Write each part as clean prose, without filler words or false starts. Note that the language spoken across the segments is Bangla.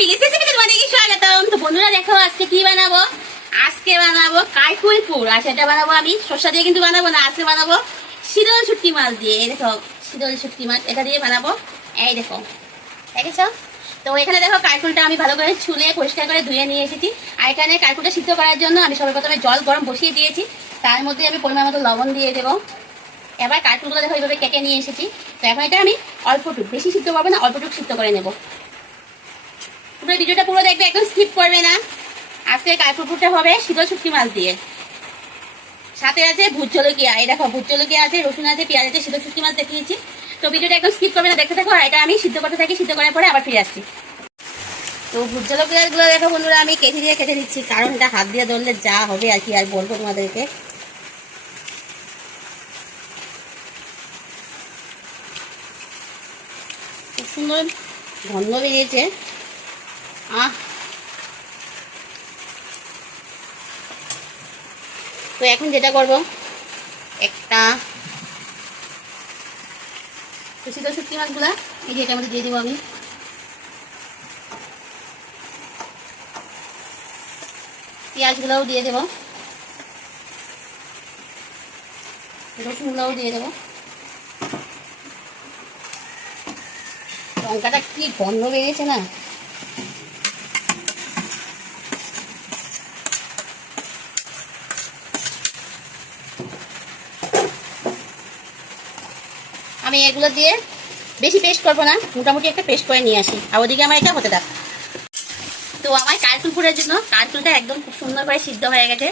মিলিস রেসিপিতে তোমাদেরকে স্বাগতম। তো বন্ধুরা দেখো আজকে কি বানাবো। আজকে বানাবো কাইকুল পুর, আর সেটা বানাবো আমি শসা দিয়ে কিন্তু বানাবো না। আজকে বানাবো শীতল শুটকি মাছ দিয়ে। এই দেখো শীতল শুটকি মাছ, এটা দিয়ে বানাবো। এই দেখো দেখেছো তো এখানে দেখো কাইকুলটা আমি ভালো করে ছুলে পরিষ্কার করে ধুয়ে নিয়ে এসেছি। আর এখানে কাইকুলটা সিদ্ধ করার জন্য আমি সর্বপ্রথমে জল গরম বসিয়ে দিয়েছি, তার মধ্যে আমি পরিমাণ মতো লবণ দিয়ে দেবো। এবার কাইকুলগুলো দেখো এইভাবে কেটে নিয়ে এসেছি। তো এখন এটা আমি অল্পটুক, বেশি সিদ্ধ করবো না, অল্পটুক সিদ্ধ করে নেবো। পুরো ভিডিওটা পুরো দেখবে, একদম স্কিপ করবে না। আজকে কাইকুলটা হবে শীতল শুটকি মাছ দিয়ে, সাথে আছে ভুত জলকিয়া। এই দেখো ভুত জলকিয়া আছে, রসুন আছে, পেঁয়াজ আছে, শীতল শুটকি মাছ দেখিয়েছি। তো ভিডিওটা একদম স্কিপ করবে না, দেখতে থাকো। আর এটা আমি সিদ্ধ করতে থাকি, সিদ্ধ করার পরে আবার ফিরে আসছি। তো ভুত জলকিয়াগুলো দেখো বন্ধুরা আমি কেটে দিয়ে কেটে দিচ্ছি, কারণ এটা হাত দিয়ে ধরলে যা হবে আর কি আর বলবো তোমাদেরকে। খুব সুন্দর গন্ধ বেরিয়েছে। তো এখন যেটা করব, একটা শীতল শুটকি মাছগুলা এই যে এটার মধ্যে দিয়ে দেবো আমি। পেঁয়াজগুলোও দিয়ে দেবো, রসুনগুলোও দিয়ে দেবো। লঙ্কাটা কি গন্ধ বেরিয়েছে না। আমি এগুলো দিয়ে বেশি পেস্ট করবো না, মোটামুটি একটা পেস্ট করে নিয়ে আসি। আর ওদিকে আমার এটা হতে থাক। তো আমার কাইকুল পুরের জন্য কাইকুলটা একদম খুব সুন্দর করে সিদ্ধ হয়ে গেছে।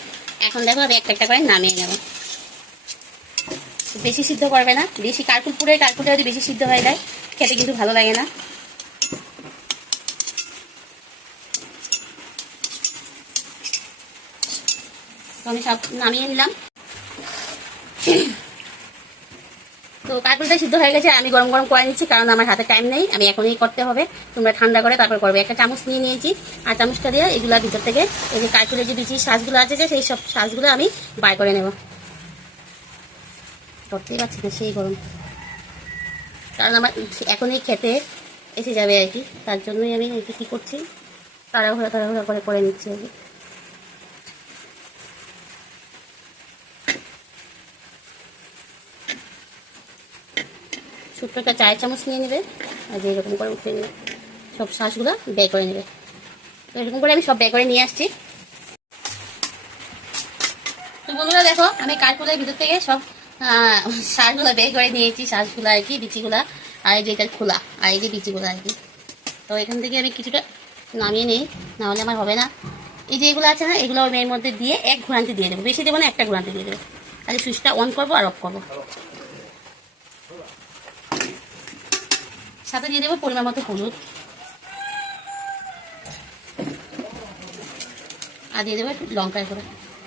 এখন দেখো আমি একটা একটা করে নামিয়ে নেব। বেশি সিদ্ধ করবে না, বেশি কাইকুলটা যদি বেশি সিদ্ধ হয়ে যায় খেতে কিন্তু ভালো লাগে না। তো আমি সব নামিয়ে নিলাম। তো কাইকুলটা সিদ্ধ হয়ে গেছে, আমি গরম গরম করে নিচ্ছি, কারণ আমার হাতে টাইম নেই, আমি এখনই করতে হবে। তোমরা ঠান্ডা করে তারপর করবে। একটা চামচ নিয়ে নিয়েছি, আর চামচটা দিয়ে এগুলোর ভিতর থেকে এই যে কাইকুলের যে বিচির শাঁসগুলো আছে, যে সেই সব শাঁসগুলো আমি বার করে নেব। করতেই পারছি না, সেই গরম, কারণ আমার এখনই খেতে এসে যাবে আর কি, তার জন্যই আমি কী করছি, তাড়াহুড়া করে নিচ্ছি আর কি। ছোট্ট একটা চায়ের চামচ নিয়ে নেবে, আর যে এরকম করে উঠে নেবে, সব শাঁসগুলো বের করে নেবে। তো এরকম করে আমি সব বের করে নিয়ে আসছি। তো বন্ধুরা দেখো আমি কাইকুলের ভিতর থেকে সব শাঁসগুলো বের করে নিয়েছি, শাঁসগুলো আর কি, বিচিগুলা, আর এই যে এটা খোলা, আর এই যে বিচিগুলো আর কি। তো এখান থেকে আমি কিছুটা নামিয়ে নিই, নাহলে আমার হবে না। এই যে এগুলো আছে না, এগুলো আমি এর মধ্যে দিয়ে এক ঘোরান্তি দিয়ে দেবো, বেশি দেবো না, একটা ঘোরান্তি দিয়ে দেবো। তাহলে সুইচটা অন করবো আর অফ করবো। সাথে দিয়ে দেবো পরিমাণ মতো হলুদ, আর দিয়ে দেবো একটু লঙ্কার করে।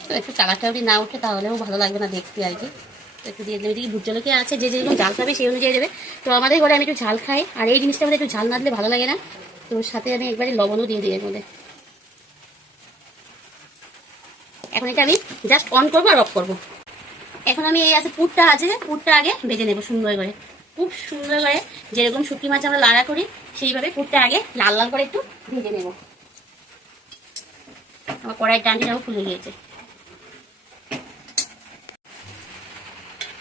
তো একটু কালারটা যদি না উঠে তাহলেও ভালো লাগবে না দেখতে আর কি। তো একটু দিয়ে দেবে, এদিকে ভুট জলকিয়া আছে, যে যেরকম ঝাল খাবে সেই অনুযায়ী দেবে। তো আমাদের ঘরে আমি একটু ঝাল খাই, আর এই জিনিসটা আমাদের একটু ঝাল না দিলে ভালো লাগে না। তো সাথে আমি একবারে লবণও দিয়ে দিই এর মধ্যে। এখন এটা আমি জাস্ট অন করবো আর অফ করবো। এখন আমি এই আছে পুরটা আছে, পুরটা আগে ভেজে নেবো সুন্দর করে, খুব সুন্দর করে, যেরকম শুটকি মাছ আমরা লাড়া করি সেইভাবে পুরটা আগে লাল লাল করে একটু ভেজে নেব। আমার কড়াইয়ের ডান্ডিটাও ফুলে গিয়েছে।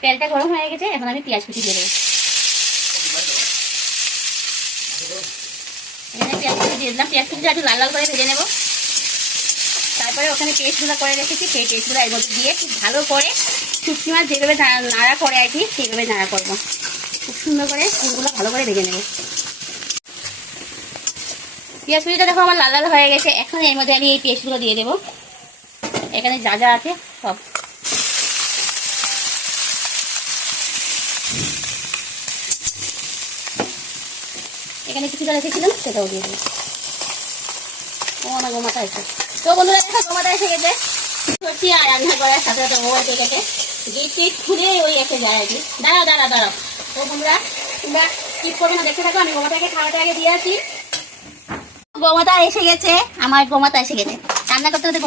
তেলটা গরম হয়ে গেছে, এখন আমি পেঁয়াজ কুচি দিয়ে দেবো। এখানে পেঁয়াজ কুচি দিয়ে দিলাম, পেঁয়াজ কুচিটা একটু লাল লাল করে ভেজে নেবো। তারপরে ওখানে পেস্টগুলো করে রেখেছি, সেই পেস্টগুলো এর মধ্যে দিয়ে খুব ভালো করে শুটকি মাছ যেভাবে নাড়া করে আর কি, সেইভাবে নাড়া করবো। খুব সুন্দর করে ফুলগুলো ভালো করে ভেজে নেবো। পেঁয়াজ কুচিটা দেখো আমার লাল লাল হয়ে গেছে। এখন এর মধ্যে আমি এই পেস্টগুলো দিয়ে দেবো, এখানে যা যা আছে সব। এখানে কিছুটা রেখেছিলাম সেটাও দিয়ে দেবো। ও আমার গোমাতা এসে, তো বন্ধুরা দেখো গোমাতা এসে গেছে। করছি আর রান্না করার সাথে সাথে মোবাইল থেকে গেট টেট খুলে ওই এসে যায় আর কি। দাঁড়াও। তো বন্ধুরা তোমরা স্কিপ করবে না, দেখতে থাকো। আমি গোমাতাকে খাওয়াটা আগে দিয়ে আসি। গোমাতা এসে গেছে, আমার গোমাতা এসে গেছে। রান্না করতে করতে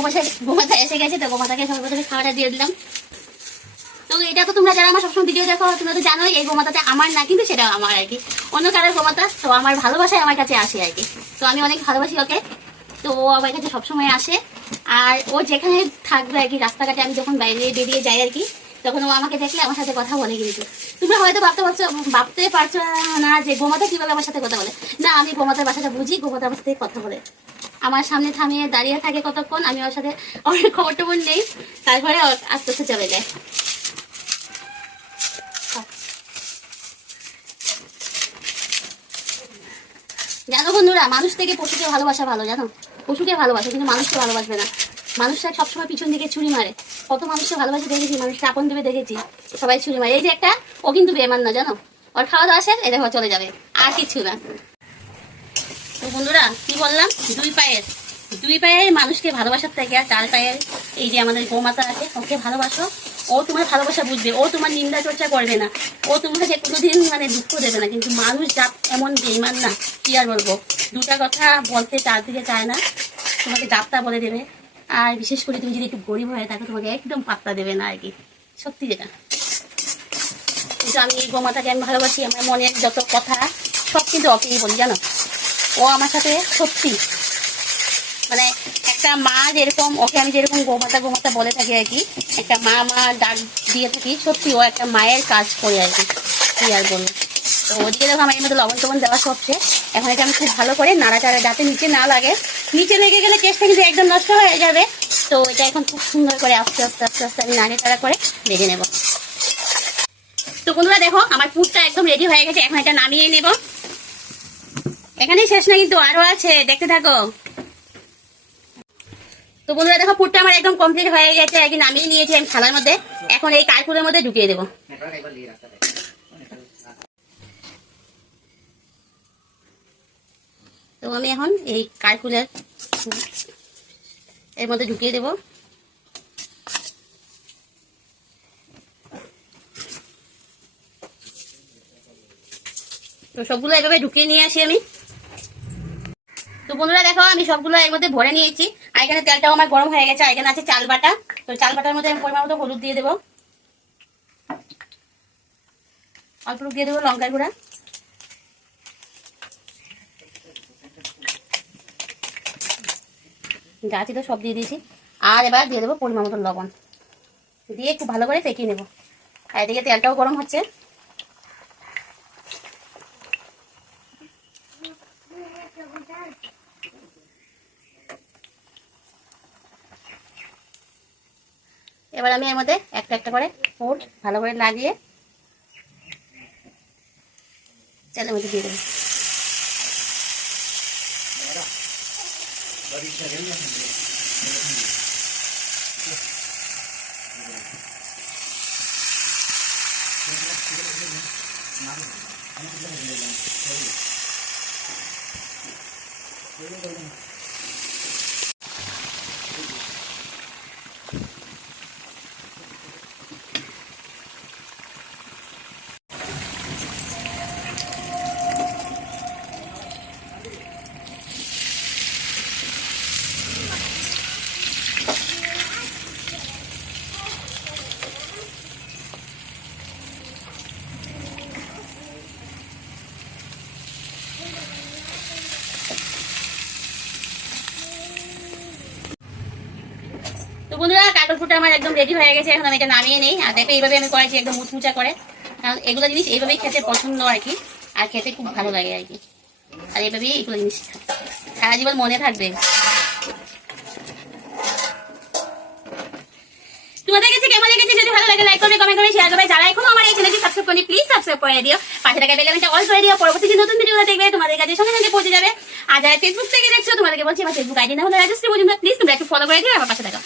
গোমাতা এসে গেছে। তো গোমাতাকে সর্বপ্রথমে খাওয়াটা দিয়ে দিলাম। তো এটা তো তোমরা যারা আমার সবসময় ভিডিও দেখো তোমরা তো জানোই এই গোমাতাটা আমার না, কিন্তু সেটা আমার আর কি, অন্য কারোর গোমাতা। তো আমার ভালোবাসায় আমার কাছে আসে আর কি, তো আমি অনেক ভালোবাসি ওকে। তো ও আমার কাছে সবসময় আসে, আর ও যেখানে থাকবে আর কি, রাস্তাঘাটে আমি যখন বাইরে বেরিয়ে যাই আর কি, তখন ও আমাকে দেখলে আমার সাথে কথা বলে। কিন্তু তোমরা হয়তো ভাবতে পারছো না যে গোমাতা কিভাবে আমার সাথে কথা বলে। না, আমি গোমাতার ভাষাটা বুঝি, গোমাতার আমার সাথে কথা বলে, আমার সামনে থামিয়ে দাঁড়িয়ে থাকে কতক্ষণ, আমি ওর সাথে অনেক খবর টবর নেই, তারপরে আস্তে আস্তে চলে যায়। জানো বন্ধুরা, মানুষ থেকে পশুকে ভালোবাসা ভালো, জানো, পশুকে ভালোবাসে কিন্তু মানুষকে ভালোবাসবে না। মানুষরা সবসময় পিছন দিকে ছুরি মারে, কত মানুষকে ভালোবাসে দেখেছি, মানুষকে আপন ভেবে দেখেছি, সবাই ছুরি মারে। এই যে একটা, ও কিন্তু বেমান না, জানো, ওর খাওয়া দাওয়া শেষ, এই দেখো চলে যাবে, আর কিছু না। তো বন্ধুরা কি বললাম, দুই পায়ের মানুষকে ভালোবাসার থেকে আর 4 পায়ের এই যে আমাদের গোমাতা আছে, ওকে ভালোবাসো। ও তোমার ভালোবাসা বুঝবে, ও তোমার নিন্দা চর্চা করবে না, ও তোমাকে কোনোদিন মানে দুঃখ দেবে না। কিন্তু মানুষ জাত এমন বেইমান না, কি আর বলবো, দুটা কথা বলতে চারদিকে চায় না, তোমাকে জাতটা বলে দেবে। আর বিশেষ করে তুমি যদি একটু গরিব হয়ে থাকো, তোমাকে একদম পাত্তা দেবে না আর কি, সত্যি যেটা। কিন্তু আমি এই গোমাতাকে আমি ভালোবাসি, আমার মনের যত কথা সব কিন্তু ওকেই বলি, জানো। ও আমার সাথে সত্যি মানে একটা মা যেরকম, ওকে আমি যেরকম গোমাতা গোমাতা বলে থাকি আর কি, একটা মা ডাক দিয়ে থাকি, সত্যি ও একটা মায়ের কাজ করে আর কি, কি আর বলবো। তো ওদিকে দেখো আমার এর মধ্যে লবণ টবণ দেওয়া সবচেয়ে, এখন এটা আমি খুব ভালো করে নাড়াচাড়া, যাতে নিচে না লাগে, নিচে লেগে গেলে টেস্টটা কিন্তু একদম নষ্ট হয়ে যাবে। তো এটা এখন খুব সুন্দর করে আস্তে আস্তে আস্তে আস্তে আমি নাড়াচাড়া করে ভেজে নেব। তো বন্ধুরা দেখো আমার পুরটা একদম রেডি হয়ে গেছে, এখন এটা নামিয়ে নেব। এখানেই শেষ না, কিন্তু আরো আছে, দেখতে থাকো। তো বন্ধুরা দেখো পুরটা আমার একদম কমপ্লিট হয়ে গেছে, একদিন নামিয়ে নিয়েছি আমি থালার মধ্যে, এখন এই কারকুরের মধ্যে ঢুকিয়ে দেবো। তো আমি এখন এই কারকুলের এর মধ্যে ঢুকিয়ে দেবো। তো সবগুলো এভাবে ঢুকিয়ে নিয়ে আসি আমি। তো বন্ধুরা দেখো আমি সবগুলো এর মধ্যে ভরে নিয়েছি, আর এখানে তেলটাও আমার গরম হয়ে গেছে, আর এখানে আছে চাল বাটা। তো চাল বাটার মধ্যে আমি পরিমাণ মতো হলুদ দিয়ে দেবো, অল্প দিয়ে দেবো লঙ্কার গুঁড়া, যা ছিল সব দিয়ে দিয়েছি, আর এবার দিয়ে দেবো পরিমাণ মতো লবণ, দিয়ে একটু ভালো করে ফেটিয়ে নেবো। আর এদিকে তেলটাও গরম হচ্ছে। এবার আমি এর মধ্যে একটা একটা করে পুর ভালো করে লাগিয়ে তেলের মধ্যে দিয়ে দেবো। তো বন্ধুরা কাটল ফুটা আমার একদম রেডি হয়ে গেছে, এখন আমি এটা নামিয়ে নেই। আর দেখো এইভাবে আমি করেছি একদম মুচমুচা করে, কারণ এগুলো জিনিস এইভাবেই খেতে পছন্দ আর কি, আর খেতে খুব ভালো লাগে আর কি। আর এইভাবেই এগুলো জিনিস সারা জীবন মনে থাকবে। তোমাদের কাছে কেমন লেগেছে, যদি ভালো লাগে লাইক করবে, কমেন্ট করবে, শেয়ার করবে। যারা এখনো আমার এই চ্যানেলটি সাবস্ক্রাইব করেনি প্লিজ সাবস্ক্রাইব করে দিও, পাশে থাকা বেল আইকনটা অল করে দিও, পরবর্তী যে নতুন ভিডিওটা দেখবে তোমাদের কাছে সঙ্গে সঙ্গে পৌঁছে যাবে। আর যারা ফেসবুক থেকে দেখছো তোমাদেরকে বলছি আমার ফেসবুক আইডি না হলো রাজশ্রী মজুমদার, প্লিজ তোমরা একটু ফলো করে দিও, আমার পাশে থাকো।